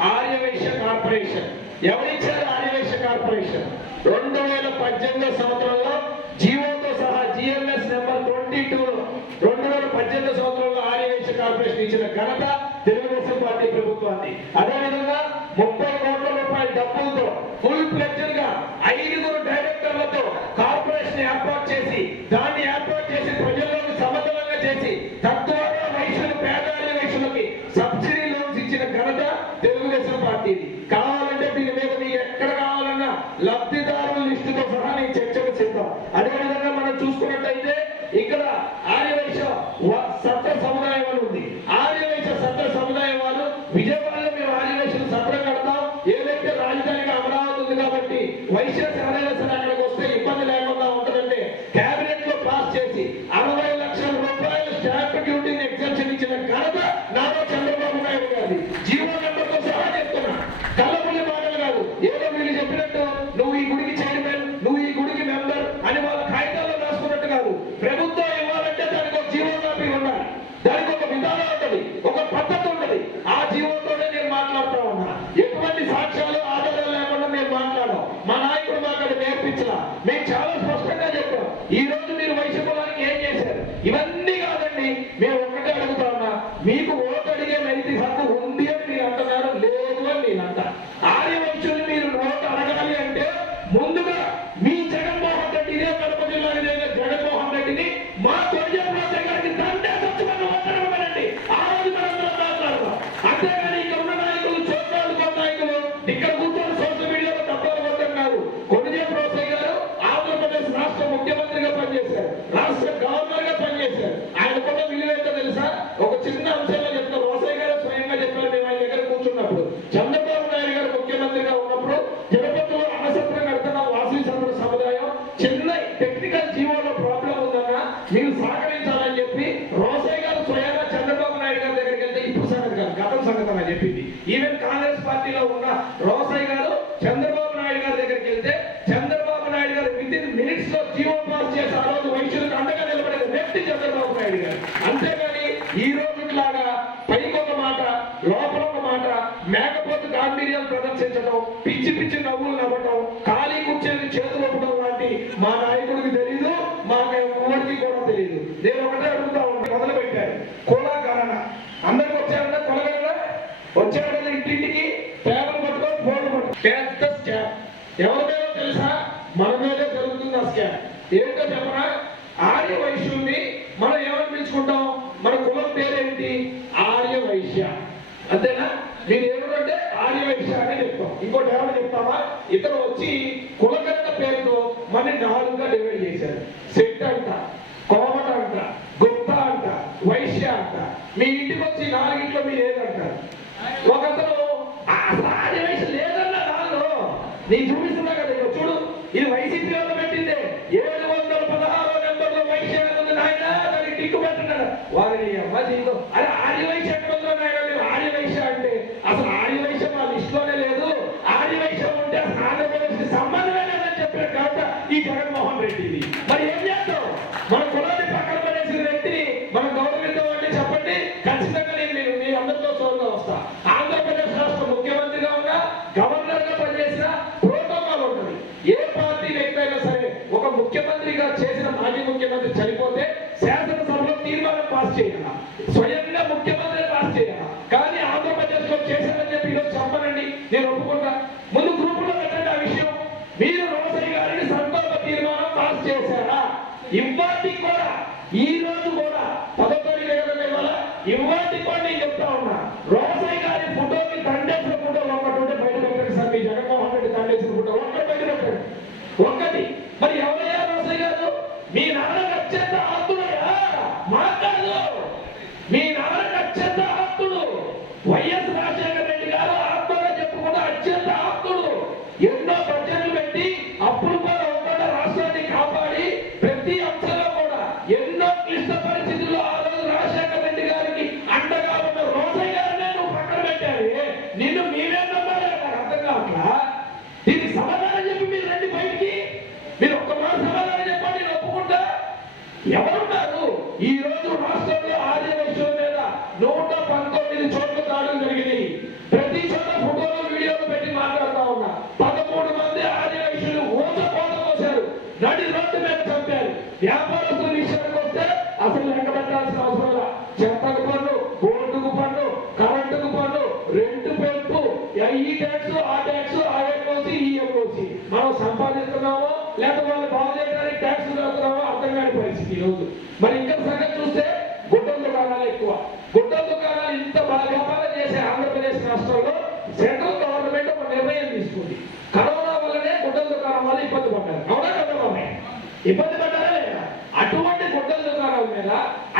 Aryavysya corporation. ఎవరిచ్చారు Aryavysya corporation? రెండు వేల పద్దెనిమిదో సంవత్సరం చంద్రబాబు నాయుడు గారు. అంతేగాని ఈ రోజు ఇట్లాగా పైకి ఒక మాట లోపల ఒక మాట మేకపోతే గాంభీర్యం ప్రదర్శించడం పిచ్చి పిచ్చి నవ్వులు నవ్వటం ఖాళీ కుర్చీని చేతులు ఇవ్వడం లాంటి మా నాయకుడికి తెలియదు మా ఎవరికి కూడా తెలియదు నేను ఒకటే అడుగుతా ఉంటాను మొదలు పెట్టారు కుల గణన అందరికి వచ్చారంటే కులగణన వచ్చారంటే ఇంటింటికి పేపర్ పట్టుకొని ఫోన్ పట్టుకో. పెద్ద డెలివరీ చేశారు. సెట్ అంట. మంత్రిగా చేసిన మాజీ ముఖ్యమంత్రి చనిపోతే శాసనసభలో తీర్మానం పాస్ చేయాల? స్వయంగా ముఖ్యమంత్రి పాస్ చేయాల? కానీ ఆంధ్రప్రదేశ్లో చేశారని చెప్పి ఈరోజు చెప్పనండి నేను ఒప్పుకుంటా. ముందు గ్రూపులో పెట్టండి ఆ విషయం. మీరు రోసరి గారిని సంకల్ప తీర్మానం పాస్ చేశారా? ఇవాటి కూడా. ఈ రోజు కూడా. పదకొండు ఇవాటి కూడా నేను చెప్తా ఉన్నా. సంపాదిస్తున్నామో లేకపోతే వాళ్ళు బాగు చేయడానికి ట్యాక్స్ కడుతున్నామో అర్థం కాని పరిస్థితి ఈరోజు మరి ఇంకా సంగతి చూస్తే గుడ్డల దుకాణాలు ఎక్కువ. గుడ్డల దుకాణాలు ఇంత బాగా వ్యాపారం చేసే ఆంధ్రప్రదేశ్ రాష్ట్రంలో సెంట్రల్ గవర్నమెంట్ ఒక నిర్ణయం తీసుకుంది. కరోనా వల్లనే గుడ్డల దుకాణం వల్ల ఇబ్బంది పడ్డారు. అవునా కదా ఇబ్బంది పడ్డారా లేదా అటువంటి గుడ్డల దుకాణాల మీద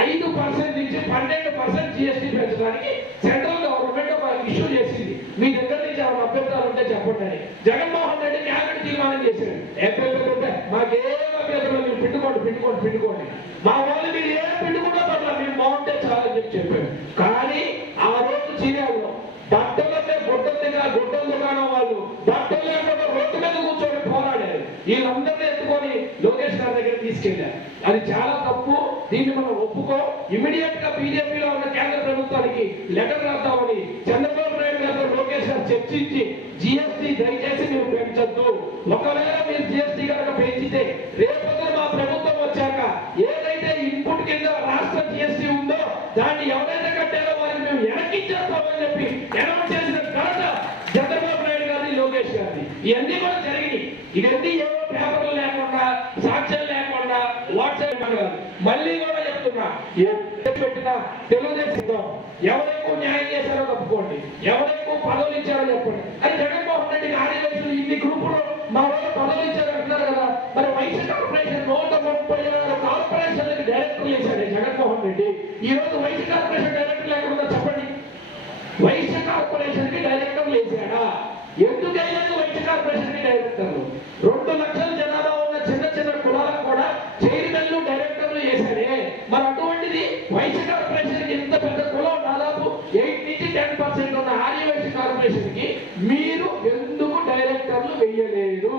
ఐదు పర్సెంట్ నుంచి పన్నెండు పర్సెంట్ జిఎస్టీ పెంచడానికి సెంట్రల్ గవర్నమెంట్ ఒక ఇష్యూ చేసింది మీ దగ్గర నుంచి ఏమైనా అభ్యంతరాలు ఉంటే చెప్పండి అని జగన్మోహన్ రెడ్డి క్యాబినెట్ తీర్మానం చేశాడు ఏప్రిల్ ఉంటే మాకేం అభ్యంతరం మీరు పిండుకోండి పిండుకోండి. మా వాళ్ళు మీరు ఏం పిండుకున్నా పర్లా మీరు బాగుంటే చాలని చెప్పి చెప్పాడు. కానీ ఆ రోజు చీరాల్లో బట్టలపై గుడ్డల దగ్గర గుడ్డల దుకాణం వాళ్ళు. బట్టలు లేకుండా రోడ్డు మీద కూర్చొని పోరాడారు. వీళ్ళందరినీ ఎత్తుకొని లోకేష్ గారి దగ్గర తీసుకెళ్ళారు. అది చాలా తప్పు. దీన్ని మనం ఒప్పుకో. ఇమీడియట్గా బీజేపీలో ఉన్న కేంద్ర ప్రభుత్వానికి లెటర్ రాద్దామని చంద్రబాబు నాయుడు గారితో లోకేష్ గారు చర్చించి జిఎస్టీ ఇవన్నీ ఏవో పేపర్లు లేకుండా సాక్ష్యాలు లేకుండా వాట్సాప్ మళ్ళీ కూడా చెప్తున్నా పెట్టినా తెలుగుదేశం ఎవరెక్కువ న్యాయం చేశారో తప్పుకోండి. ఎవరెక్కువ పదవులు ఇచ్చారో చెప్పండి. అది జగన్మోహన్ రెడ్డి కార్యదర్శులు ఇన్ని గ్రూపులు మా వాళ్ళు పదవులు ఇచ్చారు అంటున్నారు కదా. మరి వైశ్య కార్పొరేషన్ నూట ముప్పై ఆరు కార్పొరేషన్లకు డైరెక్టర్ చేశాడు జగన్మోహన్ రెడ్డి. ఈ రోజు వైశ్య కార్పొరేషన్ డైరెక్టర్ లేకుండా చెప్పండి. వైశ్య కార్పొరేషన్ కార్పొరేషన్కి మీరు ఎందుకు డైరెక్టర్లు వేయలేదు?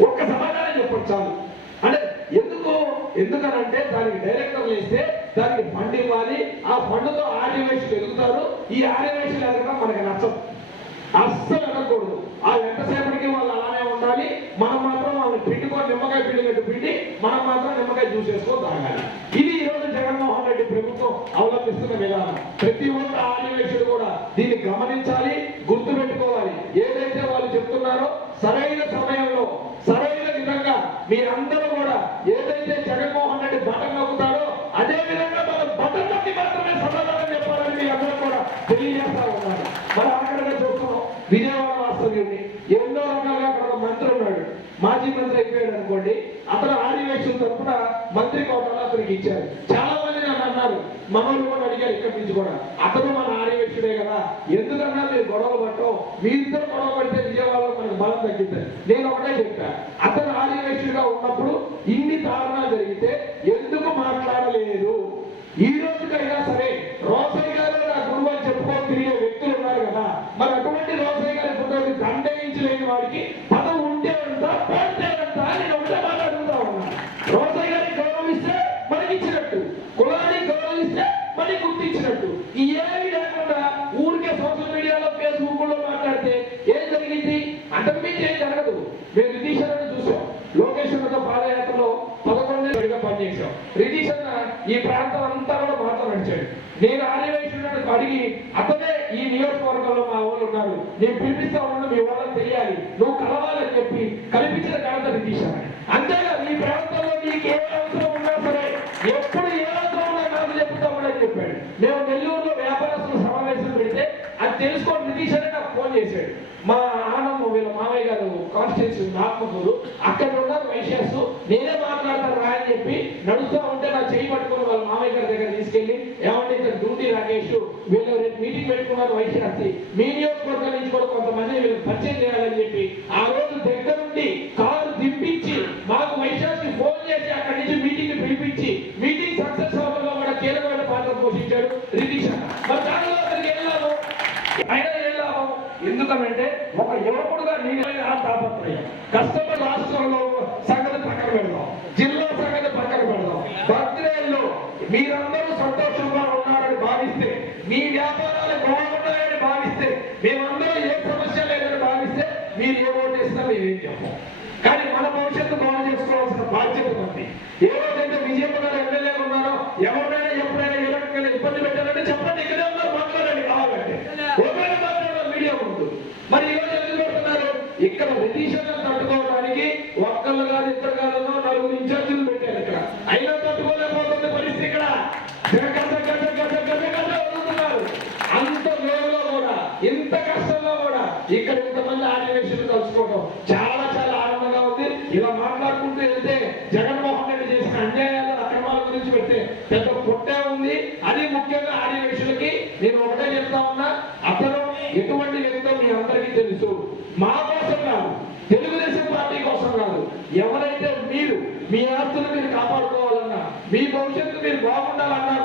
ఒక్క సమాధానం చెప్పండి చాలు. అంటే ఎందుకు? ఎందుకనంటే దానికి డైరెక్టర్ వేస్తే దానికి ఫండ్ ఇవ్వాలి. ఆ ఫండ్తో ఆర్యవేషులు ఎదుగుతారు. ఈ ఆర్యవేషులు ఎదగడం మనకి నచ్చదు. అస్సలు ఎదగకూడదు. ఆ ఎంతసేపటికి వాళ్ళు అలానే ఉండాలి? మనం మాత్రం వాళ్ళని పిండుకొని నిమ్మకాయ పిండినట్టు పిండి మనం మాత్రం నిమ్మకాయ చూసేసుకో తాగాలి. ఇది ఈరోజు జగన్మోహన్ రెడ్డి ప్రభుత్వం అవలంబిస్తున్న విధానం. ప్రతి ఒక్క దీన్ని గమనించాలి గుర్తు పెట్టుకోవాలి ఏదైతే వాళ్ళు చెప్తున్నారో సరైన సమయంలో సరైన విధంగా మీరందరూ కూడా ఏదైతే జగన్మోహన్ రెడ్డి బటన్ నొక్కుతారో అదే విధంగా మనం బటన్ నొక్కి మాత్రమే సమాధానం చెప్పాలని మీ అందరూ కూడా తెలియజేస్తా ఉన్నారు. మరి అక్కడగా చూస్తున్నాం విజయవాడ వాస్తవ్యుడిని. ఎన్నో రకాలుగా అక్కడ మంత్రి ఉన్నాడు. మాజీ మంత్రి అయిపోయాడు అనుకోండి అతను ఆదివేశం తరఫున మంత్రి కోటాలో అతనికి ఇచ్చారు. చాలా మంది నన్ను అన్నారు మనోళ్ళు కూడా అడిగారు ఇక్కడి నుంచి కూడా. అతను మన ఆర్య గొడవలు పట్టం మీ ఇద్దరు గొడవ పడితే విజయవాడలో మనకు బలం తగ్గిద్దాం నేను ఒకటే చెప్పాను అతను ఆర్యవేక్షుడిగా ఉన్నప్పుడు ఇన్ని దారుణాలు జరిగితే ఎందుకు మాట్లాడలేదు ఈ రోజుకైనా సరే రోసయ్య గారు నా గురువు అని చెప్పుకొని తిరిగే వ్యక్తులు ఉన్నారు కదా మరి అటువంటి రోసయ్య గారి ఫోటోని దండయించలేని వాడికి పదవి ఉంటే అంత పోతే అంత నేను ఒకటే మాట అడుగుతా ఉన్నా రోసయ్య గారికి గౌరవిస్తే మనకి ఇచ్చినట్టు కులానికి గౌరవిస్తే మనకి గుర్తించినట్టు ఈ ఏమి లేకుండా ఊరికే సోషల్ మీడియాలో ఫేస్బుక్లో మాట్లాడితే ఏం జరిగింది అంతకుమించి ఏం జరగదు మేము రితీశ్వరుని చూసాం లోకేష్ అన్నతో పాదయాత్రలో పదకొండేళ్ళుగా పనిచేశాం రితీష్ అన్న ఈ ప్రాంతం అంతా కూడా మాతో నడిచాడు నేను ఆర్యవైశ్యుడు అడిగి అతనే ఈ నియోజకవర్గంలో మా వాళ్ళు ఉన్నారు. నేను పిలిపిస్తా ఉన్నాను మీ వాళ్ళకి తెలియాలి. నువ్వు కలవాలని చెప్పి కనిపించిన ఘనత తీశాను. అంతేగా మీ ప్రాంతంలో నీకు ఏ అవసరం ఉన్నా సరే ఎప్పుడు ఏ అవసరం ఉన్నా నాకు చెప్తామని చెప్పాడు. మేము నెల్లూరులో వ్యాపారస్తుల సమావేశం పెడితే అది తెలుసుకోండి నితీష్ అని నాకు ఫోన్ చేశాడు. మా ఆనందం వీళ్ళ మామయ్య గారు కాన్స్టిట్యూన్సీ ఆత్మకూరు అక్కడ ఉన్నారు వైశ్యాసు. నేనే మాట్లాడతాను రా అని చెప్పి నడుస్తూ ఉంటే నా చేయి పట్టుకుని వాళ్ళ మామయ్య గారి దగ్గర తీసుకెళ్ళి ఏమంటే ఇక్కడ డ్యూటీ రాకేష్ వీళ్ళు రేపు మీటింగ్ పెట్టుకున్నారు వైశ్యాసి మీ నియోజకవర్గం నుంచి కూడా కొంతమంది మీరు పరిచయం చేయాలని చెప్పి ఆ రోజు దగ్గరుండి కారు దింపించి మాకు వైశాఖి ఫోన్ చేసి అక్కడి నుంచి మీటింగ్ పిలిపించి మీటింగ్ సక్సెస్ అవ్వడంలో కూడా కీలకమైన పాత్ర పోషించాడు రితీష్ మరి దానిలో అతనికి ఏం లాభం? అయినా ఏం లాభం? ఎందుకనంటే ఒక యువకుడుగా నేను ఆ తాపత్రయం. కస్టమర్ రాష్ట్రంలో మీరు ఏ ఓటు వేసినా మేమేం చెప్పాం కానీ మన భవిష్యత్తు బాగు చేసుకోవాల్సిన బాధ్యత ఉంది ఏ రోజైతే బీజేపీ గారు ఎమ్మెల్యేలు ఉన్నారో ఎవరైనా ఎప్పుడైనా ఏ రకంగా ఇబ్బంది పెట్టారంటే చెప్పండి ఇక్కడే ఉన్నారు మాట్లాడండి కావాలంటే. మీడియా ఉంటుంది మరి ఈ రోజు ఎందుకు పెడుతున్నారు? ఇక్కడ బ్రిటిషర్లను తట్టుకోవడానికి ఒక్కళ్ళు కాదు ఇద్దరు కాదు నలుగురు ఇన్ఛార్జీలు నేను ఒకటే చెప్తా ఉన్నా అతను ఎటువంటి వ్యక్తో మీ అందరికీ తెలుసు? మా కోసం కాదు తెలుగుదేశం పార్టీ కోసం కాదు. ఎవరైతే మీరు మీ ఆస్తులు మీరు కాపాడుకోవాలన్నా మీ భవిష్యత్తు మీరు బాగుండాలన్నా